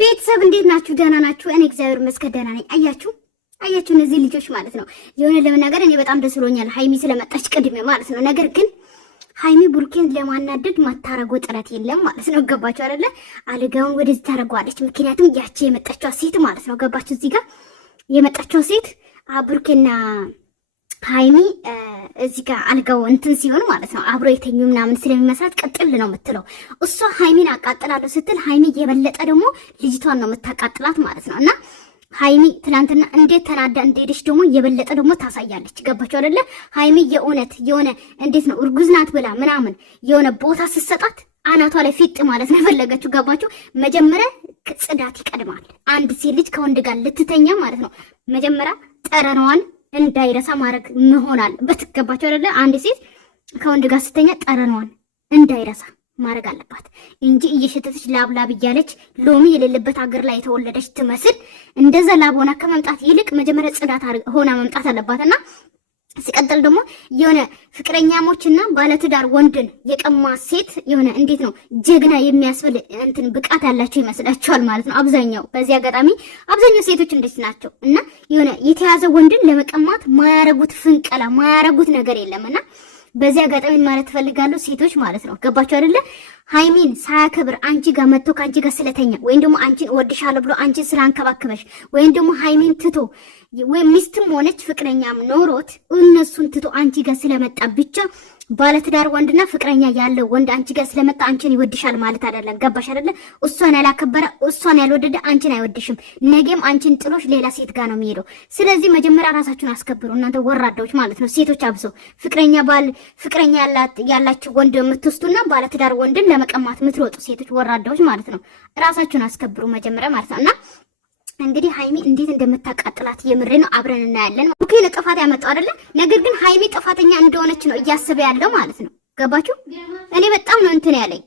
ቤተሰብ እንዴት ናችሁ? ደህና ናችሁ? እኔ እግዚአብሔር ይመስገን ደህና ነኝ። አያችሁ እነዚህ ልጆች ማለት ነው የሆነ ለመናገር እኔ በጣም ደስ ብሎኛል ሃይሚ ስለመጣች ቅድሜ ማለት ነው። ነገር ግን ሃይሚ ቡርኬን ለማናደድ ማታረጎ ጥረት የለም ማለት ነው። ገባችሁ አይደለ? አልጋውን ወደዚህ ታረጋዋለች። ምክንያቱም ያቺ የመጣችው ሴት ማለት ነው ገባችሁ? እዚህ ጋር የመጣችው ሴት ቡርኬና ሃይሚ እዚህ ጋር አልጋው እንትን ሲሆን ማለት ነው አብሮ የተኙ ምናምን ስለሚመስላት ቀጥል ነው የምትለው እሷ። ሃይሚን አቃጥላለሁ ስትል ሃይሚ የበለጠ ደግሞ ልጅቷን ነው የምታቃጥላት ማለት ነው። እና ሃይሚ ትናንትና እንዴት ተናዳ እንደሄደች ደግሞ የበለጠ ደግሞ ታሳያለች። ገባችሁ አይደለ? ሃይሚ የእውነት የሆነ እንዴት ነው እርጉዝ ናት ብላ ምናምን የሆነ ቦታ ስትሰጣት አናቷ ላይ ፊጥ ማለት ነው ፈለገችው። ገባችሁ? መጀመሪያ ጽዳት ይቀድማል። አንድ ሴት ልጅ ከወንድ ጋር ልትተኛ ማለት ነው መጀመሪያ ጠረኗን እንዳይረሳ ማድረግ መሆናል በትገባቸው አይደለ? አንድ ሴት ከወንድ ጋር ስተኛ ጠረኗን እንዳይረሳ ማድረግ አለባት እንጂ እየሸተተች ላብላብ እያለች ሎሚ የሌለበት ሀገር ላይ የተወለደች ትመስል እንደዛ ላብ ሆና ከመምጣት ይልቅ መጀመሪያ ጽዳት ሆና መምጣት አለባትና ሲቀጥል ደግሞ የሆነ ፍቅረኛሞችና ባለትዳር ወንድን የቀማ ሴት የሆነ እንዴት ነው ጀግና የሚያስብል እንትን ብቃት ያላቸው ይመስላችኋል ማለት ነው አብዛኛው። በዚህ አጋጣሚ አብዛኛው ሴቶች እንዴት ናቸው እና የሆነ የተያዘ ወንድን ለመቀማት ማያረጉት ፍንቀላ ማያረጉት ነገር የለምና በዚህ አጋጣሚ ማለት ፈልጋለሁ ሴቶች ማለት ነው ገባችሁ አይደለ? ሃይሚን ሳያከብር አንቺ ጋር መጥቶ ካንቺ ጋር ስለተኛ ወይም ደግሞ አንቺን ወድሻለሁ ብሎ አንቺን ስላንከባከበሽ ወይም ደግሞ ሃይሚን ትቶ ወይ ሚስትም ሆነች ፍቅረኛም ኖሮት እነሱን ትቶ አንቺ ጋር ስለመጣ ብቻ ባለትዳር ወንድና ፍቅረኛ ያለው ወንድ አንቺ ጋር ስለመጣ አንቺን ይወድሻል ማለት አይደለም። ገባሽ አይደለ? እሷን ያላከበረ እሷን ያልወደደ አንቺን አይወድሽም። ነገም አንቺን ጥሎሽ ሌላ ሴት ጋር ነው የሚሄደው። ስለዚህ መጀመሪያ ራሳችሁን አስከብሩ እናንተ ወራዳዎች ማለት ነው። ሴቶች አብሶ ፍቅረኛ ያላችሁ ወንድ የምትወስዱና ባለትዳር ወንድን ለመቀማት የምትሮጡ ሴቶች ወራዳዎች ማለት ነው። ራሳችሁን አስከብሩ መጀመሪያ ማለት ነው። እና እንግዲህ ሃይሚ እንዴት እንደምታቃጥላት የምሬ ነው አብረን እናያለን። ኦኬ ለጥፋት ያመጣው አይደለ? ነገር ግን ሃይሚ ጥፋተኛ እንደሆነች ነው እያሰበ ያለው ማለት ነው። ገባችሁ? እኔ በጣም ነው እንትን ያለኝ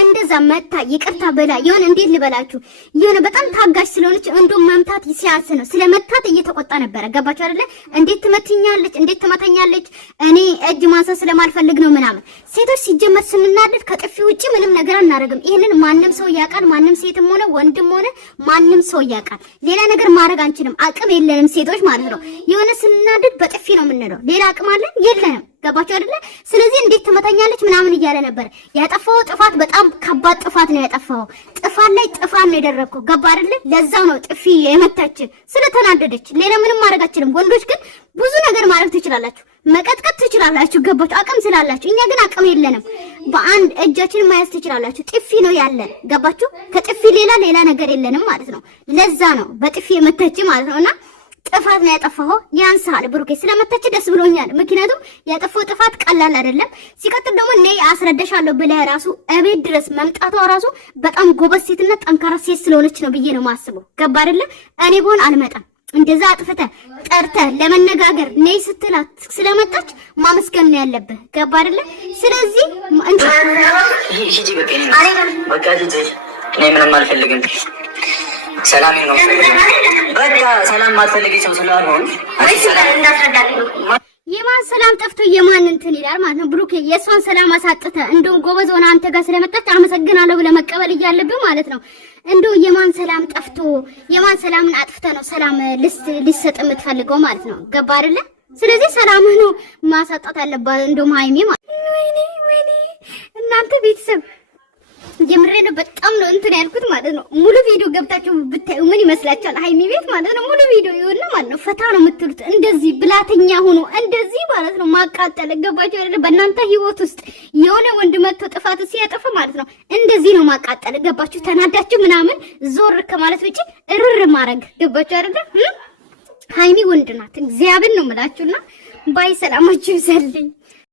እንደዛ መታ ይቅርታ በላ የሆነ እንዴት ልበላችሁ የሆነ በጣም ታጋሽ ስለሆነች እንደው መምታት ሲያንስ ነው ስለመታት እየተቆጣ ነበረ። ገባችሁ አይደለ? እንዴት ትመትኛለች፣ እንዴት ትመታኛለች፣ እኔ እጅ ማንሳት ስለማልፈልግ ነው ምናምን። ሴቶች ሲጀመር ስንናደድ ከጥፊ ውጪ ምንም ነገር አናደርግም። ይሄንን ማንም ሰው ያውቃል። ማንም ሴትም ሆነ ወንድም ሆነ ማንም ሰው ያውቃል። ሌላ ነገር ማድረግ አንችልም። አቅም የለንም ሴቶች ማለት ነው። የሆነ ስንናደድ በጥፊ ነው የምንለው። ሌላ አቅም አለን የለንም። ገባችሁ አይደለ? ስለዚህ እንዴት ትመታኛለች ምናምን እያለ ነበር። ያጠፋው ጥፋት በጣም ከባድ ጥፋት ነው ያጠፋው። ጥፋት ላይ ጥፋት ነው የደረከው። ገባ አይደለ? ለዛው ነው ጥፊ የመታች ስለተናደደች። ሌላ ምንም ማድረግ አችልም። ወንዶች ግን ብዙ ነገር ማድረግ ትችላላችሁ፣ መቀጥቀጥ ትችላላችሁ። ገባችሁ? አቅም ስላላችሁ። እኛ ግን አቅም የለንም። በአንድ እጃችን ማያዝ ትችላላችሁ። ጥፊ ነው ያለን። ገባችሁ? ከጥፊ ሌላ ነገር የለንም ማለት ነው። ለዛ ነው በጥፊ የመታች ማለት ነውና ጥፋት ነው ያጠፋው። ያንሳል ብሩኬ ስለመታች ደስ ብሎኛል። ምክንያቱም ያጠፋው ጥፋት ቀላል አይደለም። ሲቀጥል ደግሞ ነይ አስረዳሻለሁ ብለህ ራሱ እቤት ድረስ መምጣቷ ራሱ በጣም ጎበዝ ሴትና ጠንካራ ሴት ስለሆነች ነው ብዬ ነው ማስበው። ገባ አይደለ? እኔ ብሆን አልመጣም። እንደዛ አጥፍተ ጠርተ ለመነጋገር ነይ ስትላት ስለመጣች ማመስገን ነው ያለብህ። ገባ አይደለ? ስለዚህ እኔ ምንም አልፈልግም። ሰላም ነው በቃ ሰላም ማትፈልጊ ሰው ስለሆነ የማን ሰላም ጠፍቶ የማን እንትን ይላል ማለት ነው። ብሩኬ የሷን ሰላም አሳጥተ እንደው ጎበዝ ሆነ አንተ ጋር ስለመጣች አመሰግናለሁ ብለህ መቀበል እያለብህ ማለት ነው። እንደው የማን ሰላም ጠፍቶ የማን ሰላምን አጥፍተ ነው ሰላም ልሰጥ የምትፈልገው ማለት ነው። ገባ አይደለ? ስለዚህ ሰላም ነው ማሳጣት ያለባት እንደውም ሃይሚ ማለት ወይኔ እናንተ ቤተሰብ የምሬ ነው። በጣም ነው እንትን ያልኩት ማለት ነው። ሙሉ ቪዲዮ ገብታችሁ ብታዩ ምን ይመስላችኋል? ሃይሚ ቤት ማለት ነው ሙሉ ቪዲዮ ይሁንና ማለት ነው ፈታ ነው የምትሉት። እንደዚህ ብላተኛ ሆኖ እንደዚህ ማለት ነው ማቃጠል። ገባችሁ አይደል? በእናንተ ህይወት ውስጥ የሆነ ወንድ መጥቶ ጥፋት ሲያጠፋ ማለት ነው እንደዚህ ነው ማቃጠል። ገባችሁ? ተናዳችሁ ምናምን ዞር ከማለት ውጪ እርር ማድረግ። ገባችሁ አይደል? ሃይሚ ወንድ ናት። እግዚአብሔር ነው የምላችሁና ባይ ሰላማችሁ ይዘልኝ።